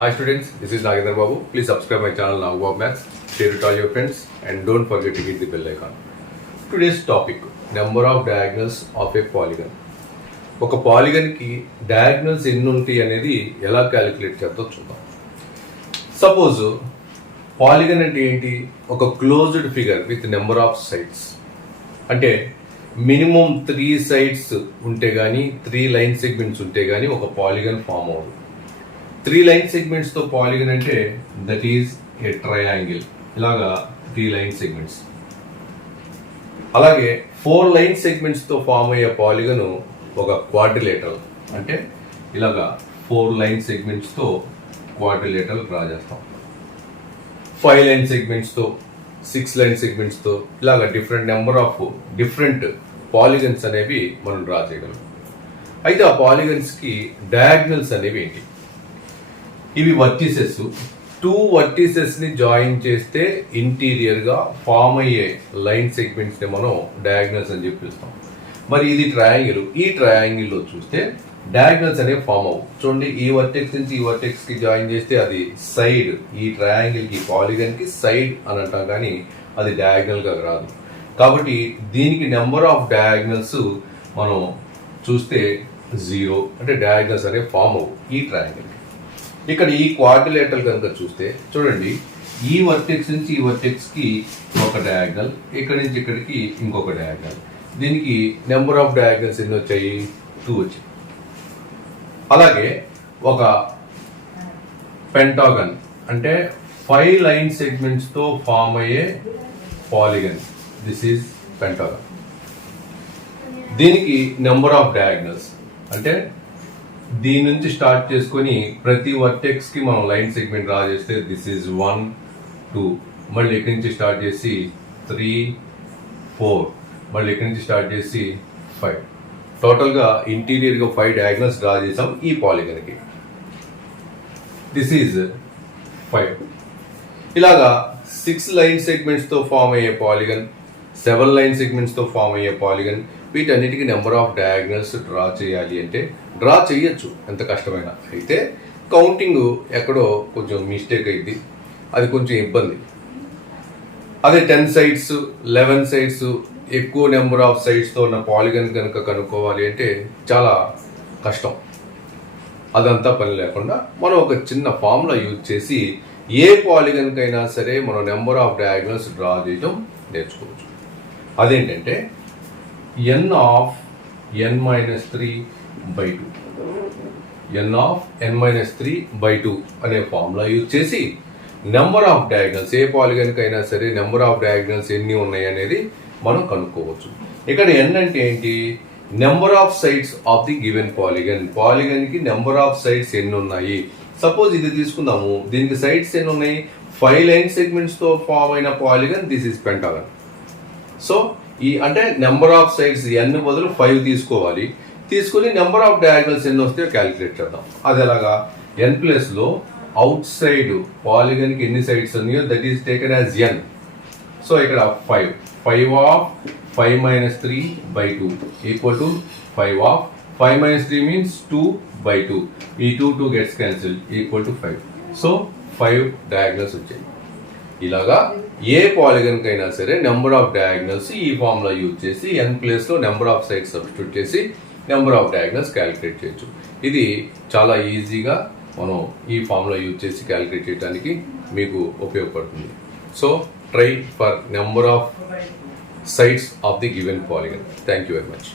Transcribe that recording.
Hi students, this is Nagendra Babu. Please subscribe my channel Nagbabu Maths, share it to all your friends and don't forget to hit the bell icon. Today's topic, number of diagonals of a polygon. ఒక polygon కి diagonals ఎన్ని ఉంటాయి అనేది ఎలా calculate చేద్దాం చూద్దాం. Suppose polygon అంటే ఏంటి? ఒక closed figure with number of sides. అంటే మినిమం 3 సైడ్స్ ఉంటే గానీ 3 లైన్ సెగ్మెంట్స్ ఉంటే గానీ ఒక పాలిగన్ ఫామ్ అవ్వదు. 3 లైన్ సెగ్మెంట్స్ తో పాలిగన్ అంటే దట్ ఈస్ ఏ ట్రయాంగిల్. ఇలాగా 3 లైన్ సెగ్మెంట్స్. అలాగే 4 లైన్ సెగ్మెంట్స్ తో ఫామ్ అయ్యే పాలిగన్ ఒక క్వాడ్రిలేటరల్. అంటే ఇలాగా 4 లైన్ సెగ్మెంట్స్ తో క్వాడ్రిలేటరల్ డ్రా చేస్తాం. 5 లైన్ సెగ్మెంట్స్ తో 6 లైన్ సెగ్మెంట్స్ తో ఇలాగా different number of different polygons అనేవి మనం డ్రా చేయగలం. అయితే ఆ పాలిగన్స్ కి డయాగ్నల్స్ అనేవి ఏంటి? ఇవి వర్టిసెస్. 2 వర్టిసెస్ ని జాయిన్ చేస్తే ఇంటీరియర్ గా ఫామ్ అయ్యే లైన్ సెగ్మెంట్స్ ని మనం డయాగ్నల్స్ అని చెప్పి పిలుస్తాం. మరి ఇది ట్రయాంగిల్. ఈ ట్రయాంగిల్ లో చూస్తే డయాగ్నల్స్ అనేవి ఫామ్ అవ్వు. చూడండి, ఈ వర్టెక్స్ నుంచి ఈ వర్టెక్స్ కి జాయిన్ చేస్తే అది సైడ్. ఈ ట్రయాంగిల్ కి పాలిగన్ కి సైడ్ అని అంటాం, కానీ అది డయాగ్నల్ గా రాదు. కాబట్టి దీనికి నెంబర్ ఆఫ్ డయాగ్నల్స్ మనం చూస్తే 0. అంటే డయాగ్నల్స్ అనేవి ఫామ్ అవ్వు ఈ ట్రయాంగిల్. ఇక్కడ ఈ క్వాడ్రిలేటరల్ కనుక చూస్తే చూడండి, ఈ వర్టెక్స్ నుంచి ఈ వర్టెక్స్ కి ఒక డయాగ్నల్, ఇక్కడి నుంచి ఇక్కడికి ఇంకొక డయాగ్నల్. దీనికి నెంబర్ ఆఫ్ డయాగ్నల్స్ ఎన్ని వచ్చాయి? 2 వచ్చాయి. అలాగే ఒక పెంటాగన్ అంటే 5 లైన్ సెగ్మెంట్స్ తో ఫామ్ అయ్యే పాలిగన్. This is pentagon. దీనికి నెంబర్ ఆఫ్ డయాగ్నల్స్ అంటే దీని నుంచి స్టార్ట్ చేసుకొని ప్రతి వర్టెక్స్ కి మనం లైన్ సెగ్మెంట్ డ్రా చేస్తే దిస్ ఈజ్ 1 2, మళ్ళీ ఇక్కడి నుంచి స్టార్ట్ చేసి 3 4, మళ్ళీ ఇక్కడి నుంచి స్టార్ట్ చేసి 5. టోటల్ గా ఇంటీరియర్ గా 5 డయాగ్నల్స్ డ్రా చేసాం ఈ పాలిగన్ కి. This is 5. ఇలాగా 6 లైన్ సెగ్మెంట్స్ తో ఫామ్ అయ్యే పాలిగన్, 7 లైన్ సెగ్మెంట్స్ తో ఫామ్ అయ్యే పాలిగన్, వీటన్నిటికీ నెంబర్ ఆఫ్ డయాగ్నల్స్ డ్రా చేయాలి అంటే డ్రా చేయొచ్చు ఎంత కష్టమైనా. అయితే కౌంటింగ్ ఎక్కడో కొంచెం మిస్టేక్ అయింది, అది కొంచెం ఇబ్బంది. అదే 10 సైడ్స్ 11 సైడ్స్ ఎక్కువ నెంబర్ ఆఫ్ సైడ్స్ తో ఉన్న పాలిగన్ కనుక కనుక్కోవాలి అంటే చాలా కష్టం. అదంతా పని లేకుండా మనం ఒక చిన్న ఫార్ములా యూజ్ చేసి ఏ పాలిగన్ కైనా సరే మనం నెంబర్ ఆఫ్ డయాగ్నల్స్ డ్రా చేయడం నేర్చుకోవచ్చు. అదేంటంటే n of n minus 3/2, n of n minus 3/2 అనే ఫార్ములా యూజ్ చేసి number of diagonals A polygon కైనా సరే నెంబర్ ఆఫ్ డయాగ్నల్స్ ఎన్ని ఉన్నాయి అనేది మనం కనుక్కోవచ్చు. ఇక్కడ n అంటే ఏంటి? Number of sides of the given polygon. Polygon కి నెంబర్ ఆఫ్ సైడ్స్ ఎన్ని ఉన్నాయి. సపోజ్ ఇది తీసుకుందాము, దీనికి సైడ్స్ ఎన్ని ఉన్నాయి? 5 లైన్ సెగ్మెంట్స్ తో ఫామ్ అయిన polygon. This is pentagon. So ఈ అంటే నెంబర్ ఆఫ్ సైడ్స్ n బదులు 5 తీసుకోవాలి. తీసుకుని నెంబర్ ఆఫ్ డయాగ్నల్స్ ఎన్ని వస్తే క్యాలిక్యులేట్ చేద్దాం. అది ఎలాగా? n ప్లేస్ లో అవుట్ సైడ్ పాలిగన్ కి ఎన్ని సైడ్స్ ఉన్నాయో that is taken as n. So ఇక్కడ 5 of 5 minus 3/2 equal to 5 of 5 minus 3 means 2/2. ఈ 2 gets cancel equal to 5. So 5 diagonals వచ్చాయి. ఇలాగా ఏ పాలిగన్ కైనా సరే నెంబర్ ఆఫ్ డయాగ్నల్స్ ఈ ఫార్ములా యూజ్ చేసి n ప్లేస్ లో నెంబర్ ఆఫ్ సైడ్స్ సబ్స్టిట్యూట్ చేసి నెంబర్ ఆఫ్ డయాగ్నల్స్ క్యాలిక్యులేట్ చేయొచ్చు. ఇది చాలా ఈజీగా మనం ఈ ఫార్ములా యూజ్ చేసి క్యాలిక్యులేట్ చేయడానికి మీకు ఉపయోగపడుతుంది. So try for number of sides of the given polygon. Thank you very much.